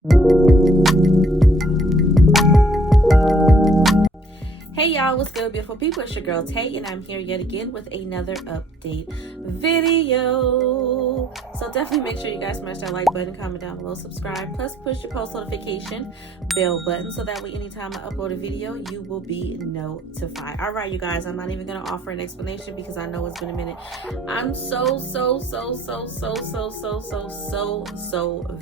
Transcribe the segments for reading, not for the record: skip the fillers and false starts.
Hey y'all, what's good, beautiful people? It's your girl Tay, and I'm here yet again with another update video. So definitely make sure you guys smash that like button, comment down below, subscribe, plus push your post notification bell button so that way anytime I upload a video, you will be notified. All right, you guys, I'm not even gonna offer an explanation because I know it's been a minute. I'm so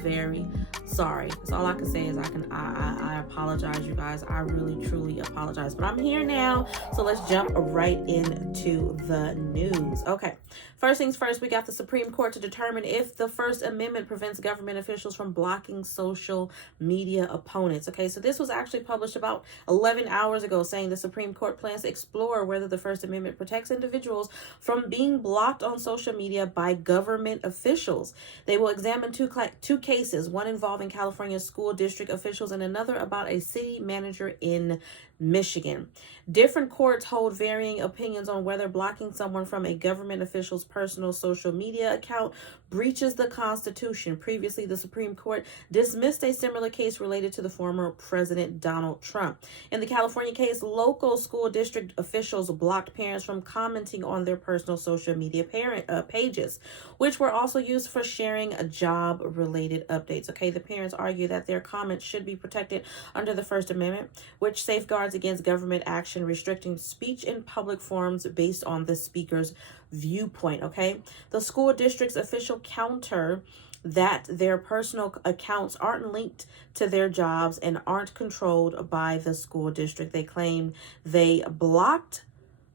very sorry. That's all I can say is I apologize, you guys. I really truly apologize, but I'm here now, so let's jump right into the news. Okay, first things first, we got the Supreme Court to determine if the First Amendment prevents government officials from blocking social media opponents. Okay, so this was actually published about 11 hours ago, saying the Supreme Court plans to explore whether the First Amendment protects individuals from being blocked on social media by government officials. They will examine two cases, one involving California school district officials and another about a city manager in Michigan. Different courts hold varying opinions on whether blocking someone from a government official's personal social media account breaches the Constitution. Previously, the Supreme Court dismissed a similar case related to the former President Donald Trump. In the California case, local school district officials blocked parents from commenting on their personal social media pages, which were also used for sharing job-related updates. Okay, the parents argue that their comments should be protected under the First Amendment, which safeguards against government action restricting speech in public forums based on the speaker's viewpoint. Okay, the school district's official counter that their personal accounts aren't linked to their jobs and aren't controlled by the school district. They claim they blocked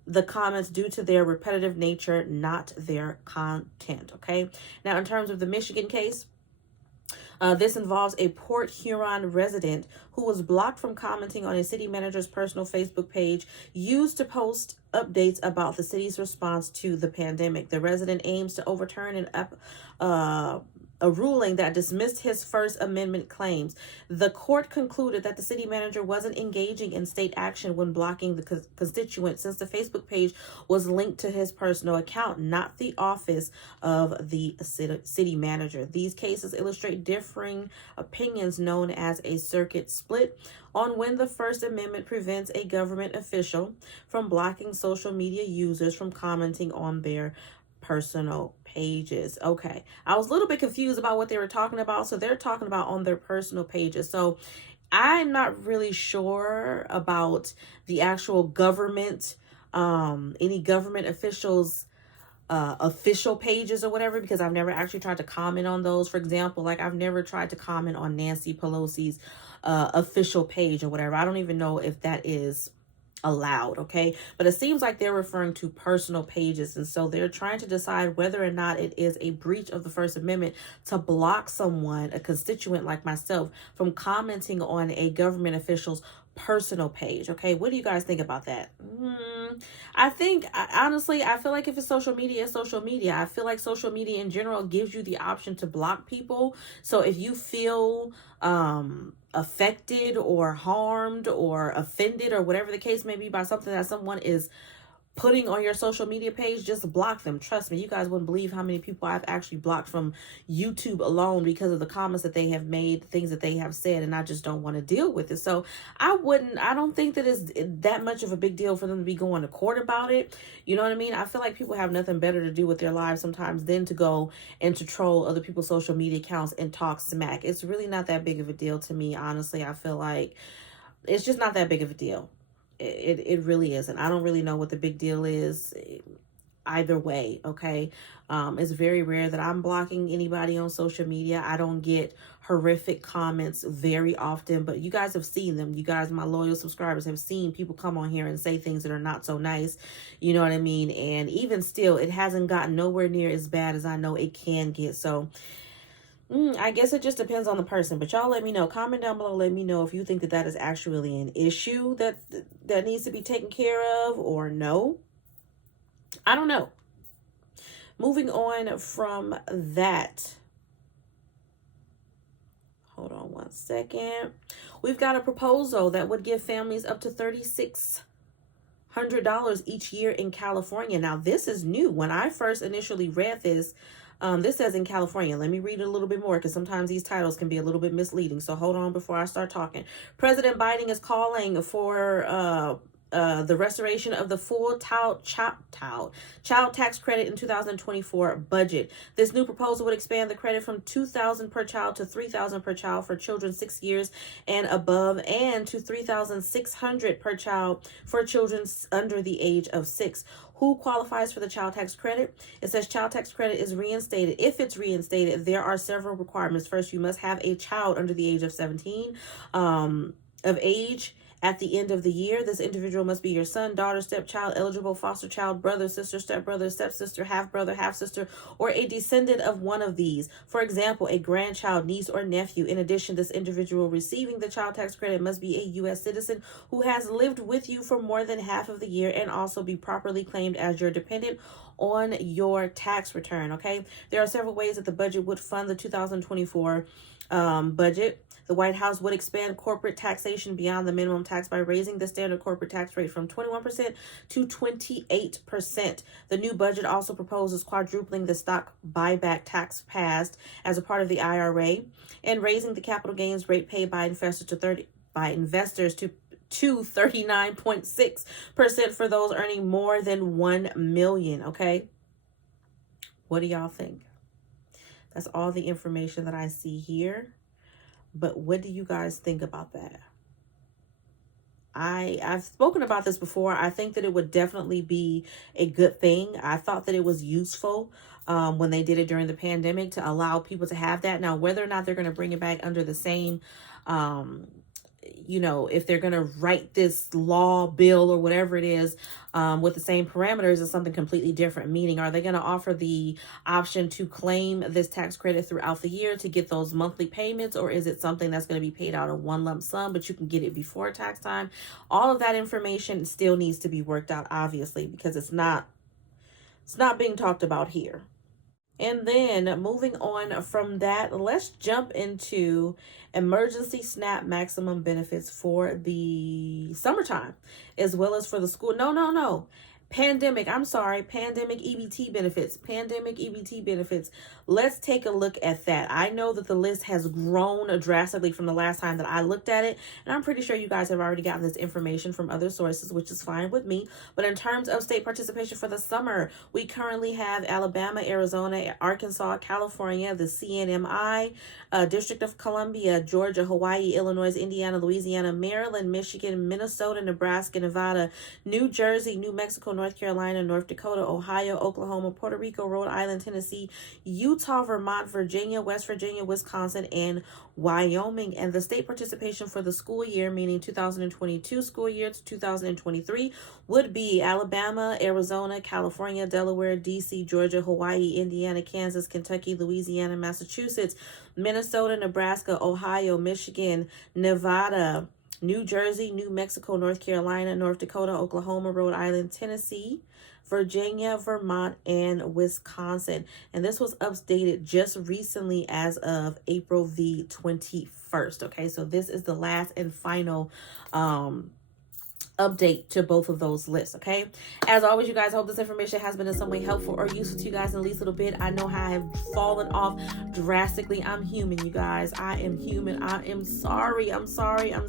the comments due to their repetitive nature, not their content. Okay, now in terms of the Michigan case, this involves a Port Huron resident who was blocked from commenting on a city manager's personal Facebook page used to post updates about the city's response to the pandemic. The resident aims to overturn a ruling that dismissed his First Amendment claims. The court concluded that the city manager wasn't engaging in state action when blocking the constituent, since the Facebook page was linked to his personal account, not the office of the city manager. These cases illustrate differing opinions known as a circuit split on when the First Amendment prevents a government official from blocking social media users from commenting on their personal pages. Okay, I was a little bit confused about what they were talking about. So they're talking about on their personal pages. So I'm not really sure about the actual government, any government officials official pages or whatever, because I've never actually tried to comment on those. For example, like I've never tried to comment on Nancy Pelosi's official page or whatever. I don't even know if that is allowed. Okay, but it seems like they're referring to personal pages, and so they're trying to decide whether or not it is a breach of the First Amendment to block someone, a constituent like myself, from commenting on a government official's personal page. Okay, what do you guys think about that? I think honestly, I feel like if it's social media, it's social media. I feel like social media in general gives you the option to block people. So if you feel affected or harmed or offended or whatever the case may be by something that someone is putting on your social media page, just block them. Trust me, you guys wouldn't believe how many people I've actually blocked from YouTube alone because of the comments that they have made, things that they have said, and I just don't want to deal with it. So I don't think that it's that much of a big deal for them to be going to court about it. You know what I mean? I feel like people have nothing better to do with their lives sometimes than to go and to troll other people's social media accounts and talk smack. It's really not that big of a deal to me, honestly. I feel like it's just not that big of a deal. It really isn't. I don't really know what the big deal is either way. Okay. It's very rare that I'm blocking anybody on social media. I don't get horrific comments very often, but you guys have seen them. You guys, my loyal subscribers, have seen people come on here and say things that are not so nice. You know what I mean? And even still, it hasn't gotten nowhere near as bad as I know it can get. So I guess it just depends on the person, but y'all let me know. Comment down below. Let me know if you think that that is actually an issue that needs to be taken care of or no. I don't know. Moving on from that. Hold on one second. We've got a proposal that would give families up to $3,600 each year in California. Now, this is new. When I first initially read this, This says in California. Let me read it a little bit more because sometimes these titles can be a little bit misleading. So hold on before I start talking. President Biden is calling for the restoration of the full child tax credit in 2024 budget. This new proposal would expand the credit from $2,000 per child to $3,000 per child for children 6 years and above, and to $3,600 per child for children under the age of 6. Who qualifies for the child tax credit? It says child tax credit is reinstated. If it's reinstated, there are several requirements. First, you must have a child under the age of 17 of age at the end of the year. This individual must be your son, daughter, stepchild, eligible foster child, brother, sister, stepbrother, stepsister, half-brother, half-sister, or a descendant of one of these. For example, a grandchild, niece, or nephew. In addition, this individual receiving the child tax credit must be a U.S. citizen who has lived with you for more than half of the year and also be properly claimed as your dependent on your tax return. Okay, there are several ways that the budget would fund the 2024 budget. The White House would expand corporate taxation beyond the minimum tax by raising the standard corporate tax rate from 21% to 28%. The new budget also proposes quadrupling the stock buyback tax passed as a part of the IRA and raising the capital gains rate paid by investors to 39.6% for those earning more than $1 million. Okay, what do y'all think? That's all the information that I see here. But what do you guys think about that? I've spoken about this before. I think that it would definitely be a good thing. I thought that it was useful when they did it during the pandemic to allow people to have that. Now, whether or not they're going to bring it back under the same if they're going to write this law, bill, or whatever it is with the same parameters is something completely different. Meaning, are they going to offer the option to claim this tax credit throughout the year to get those monthly payments? Or is it something that's going to be paid out in one lump sum, but you can get it before tax time? All of that information still needs to be worked out, obviously, because it's not being talked about here. And then moving on from that, let's jump into emergency SNAP maximum benefits for the summertime, as well as for the school. No. Pandemic EBT benefits. Let's take a look at that. I know that the list has grown drastically from the last time that I looked at it, and I'm pretty sure you guys have already gotten this information from other sources, which is fine with me. But in terms of state participation for the summer, we currently have Alabama, Arizona, Arkansas, California, the CNMI, District of Columbia, Georgia, Hawaii, Illinois, Indiana, Louisiana, Maryland, Michigan, Minnesota, Nebraska, Nevada, New Jersey, New Mexico, North Carolina, North Dakota, Ohio, Oklahoma, Puerto Rico, Rhode Island, Tennessee, Utah, Vermont, Virginia, West Virginia, Wisconsin, and Wyoming. And the state participation for the school year, meaning 2022 school year to 2023, would be Alabama, Arizona, California, Delaware, DC, Georgia, Hawaii, Indiana, Kansas, Kentucky, Louisiana, Massachusetts, Minnesota, Nebraska, Ohio, Michigan, Nevada, New Jersey, New Mexico, North Carolina, North Dakota, Oklahoma, Rhode Island, Tennessee, Virginia, Vermont, and Wisconsin. And this was updated just recently as of April the 21st. Okay, so this is the last and final update to both of those lists. Okay, as always, you guys, I hope this information has been in some way helpful or useful to you guys in at least a little bit. I know how I have fallen off drastically. I'm human, you guys. I am human. I am sorry. I'm sorry. I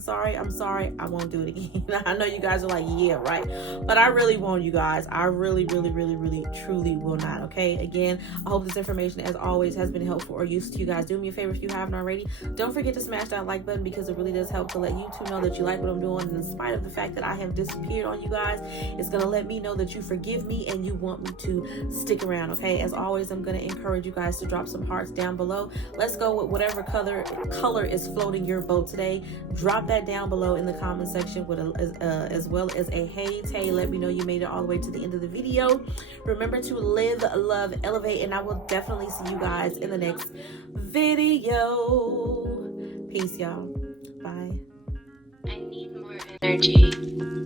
won't do it again. I know you guys are like, yeah, right, but I really won't, you guys. I really truly will not. Okay, again, I hope this information, as always, has been helpful or useful to you guys. Do me a favor, if you haven't already, don't forget to smash that like button, because it really does help to let YouTube know that you like what I'm doing. And in spite of the fact that I have disappeared on you guys, it's gonna let me know that you forgive me and you want me to stick around. Okay, as always, I'm gonna encourage you guys to drop some hearts down below. Let's go with whatever color is floating your boat today. Drop that down below in the comment section with as well as a hey tay. Let me know you made it all the way to the end of the video. Remember to live, love, elevate, and I will definitely see you guys in the next video. Peace, y'all. Bye. I need more energy.